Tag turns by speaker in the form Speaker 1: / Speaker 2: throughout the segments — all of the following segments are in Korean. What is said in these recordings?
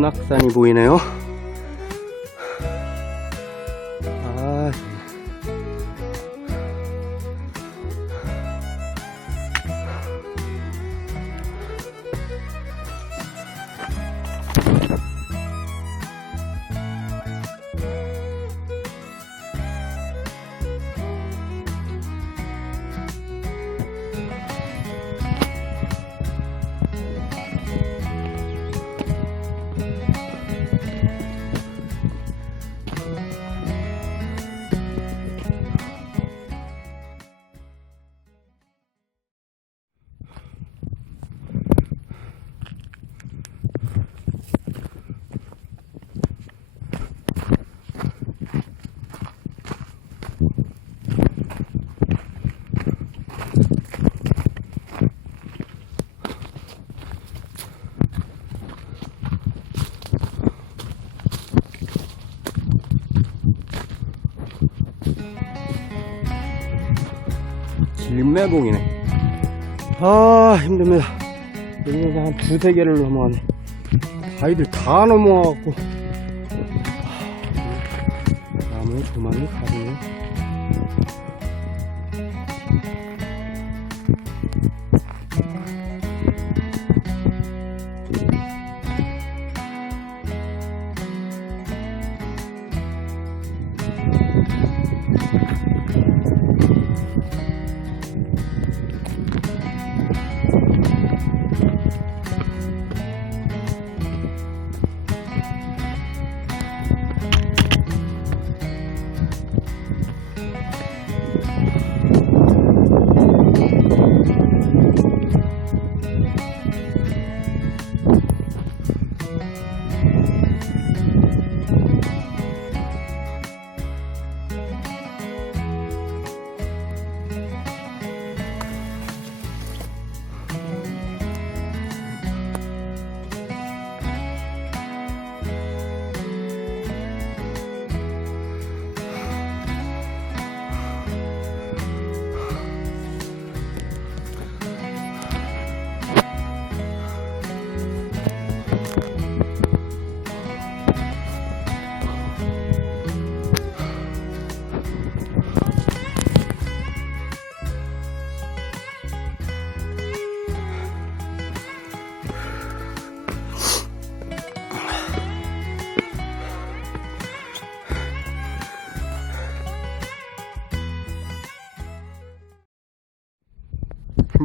Speaker 1: 문학산이 보이네요. 길매봉이네. 아, 힘듭니다. 여기서 한 두세 개를 넘어가네. 아이들 다 넘어가고. 나무에 조망이 가네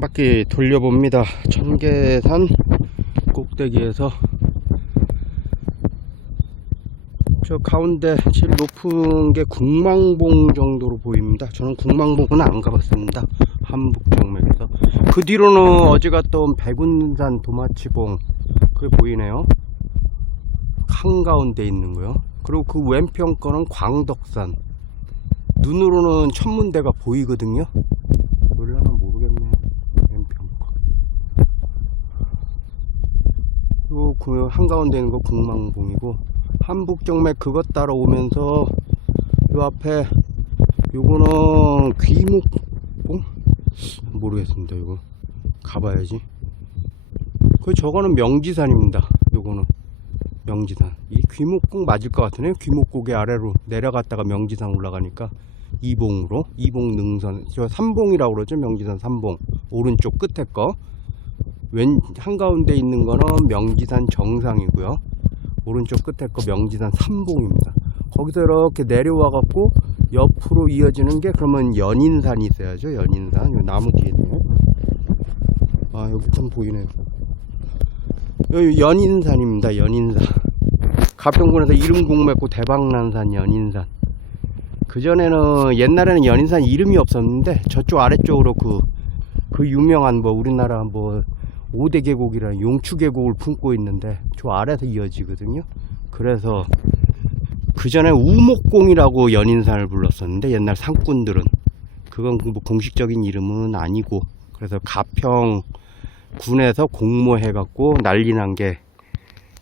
Speaker 1: 바퀴 돌려봅니다. 청계산 꼭대기에서 저 가운데 제일 높은 게 국망봉 정도로 보입니다. 저는 국망봉은 안 가봤습니다. 한북정맥에서 그 뒤로는 어제 갔던 백운산 도마치봉 그게 보이네요. 한가운데 있는 거요. 그리고 그 왼편 거는 광덕산 눈으로는 천문대가 보이거든요. 올라나 모르겠네. 왼편 거. 요, 그, 한가운데 있는 거 국망봉이고, 한북정맥 그것 따라오면서, 요 앞에, 요거는 귀목봉? 모르겠습니다, 이거. 가봐야지. 그, 저거는 명지산입니다, 요거는. 명지산. 이 귀목곡 맞을 것 같으네요. 귀목곡의 아래로 내려갔다가 명지산 올라가니까. 이봉으로 이봉 능선 저 삼봉이라고 그러죠 명지산 삼봉 오른쪽 끝에 거 왼 한가운데 있는 거는 명지산 정상이고요. 오른쪽 끝에 거 명지산 삼봉입니다. 거기서 이렇게 내려와 갖고 옆으로 이어지는 게 그러면 연인산이 있어야죠 연인산. 요 나무 뒤에 있네요 아 여기 좀 보이네요. 여기 연인산입니다 연인산. 가평군에서 이름 공맥고 대박난 산 연인산. 그전에는 옛날에는 연인산 이름이 없었는데 저쪽 아래쪽으로 그, 그 유명한 뭐 우리나라 뭐 5대 계곡이라는 용추 계곡을 품고 있는데 저 아래서 이어지거든요. 그래서 그 전에 우목공이라고 연인산을 불렀었는데 옛날 상꾼들은 그건 뭐 공식적인 이름은 아니고 그래서 가평 군에서 공모해갖고 난리 난 게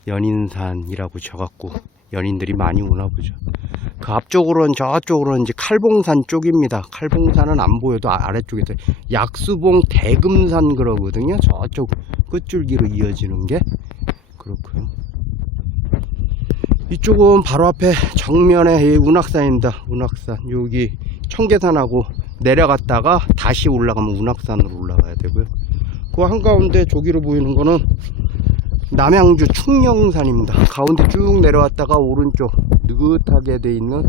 Speaker 1: 연인산이라고 적었고 연인들이 많이 오나 보죠. 그 앞쪽으로는 저쪽으로는 이제 칼봉산 쪽입니다. 칼봉산은 안 보여도 아- 아래쪽에 서 약수봉 대금산 그러거든요. 저쪽 끝줄기로 이어지는 게 그렇고요. 이쪽은 바로 앞에 정면에 이 운악산입니다. 운악산. 여기 청계산하고 내려갔다가 다시 올라가면 운악산으로 올라가야 되고요. 그 한가운데 저기로 보이는 거는 남양주 충령산입니다. 가운데 쭉 내려왔다가 오른쪽 느긋하게 돼 있는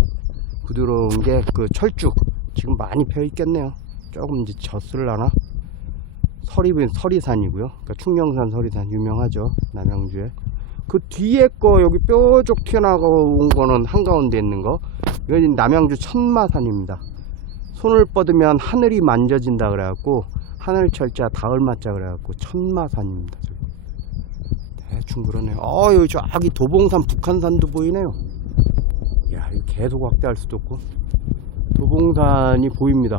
Speaker 1: 부드러운 게 그 철쭉. 지금 많이 펴 있겠네요. 조금 이제 졌을라나? 서리은 서리산이고요. 그러니까 충령산 서리산 유명하죠. 남양주에. 그 뒤에 거 여기 뾰족 튀어나고 온 거는 한가운데 있는 거. 이건 남양주 천마산입니다. 손을 뻗으면 하늘이 만져진다 그래갖고 하늘 철자 가을 맞자 그래갖고 천마산입니다. 대충 그러네요. 어 여기 저기 도봉산 북한산도 보이네요. 야 계속 확대할 수도 없고 도봉산이 보입니다.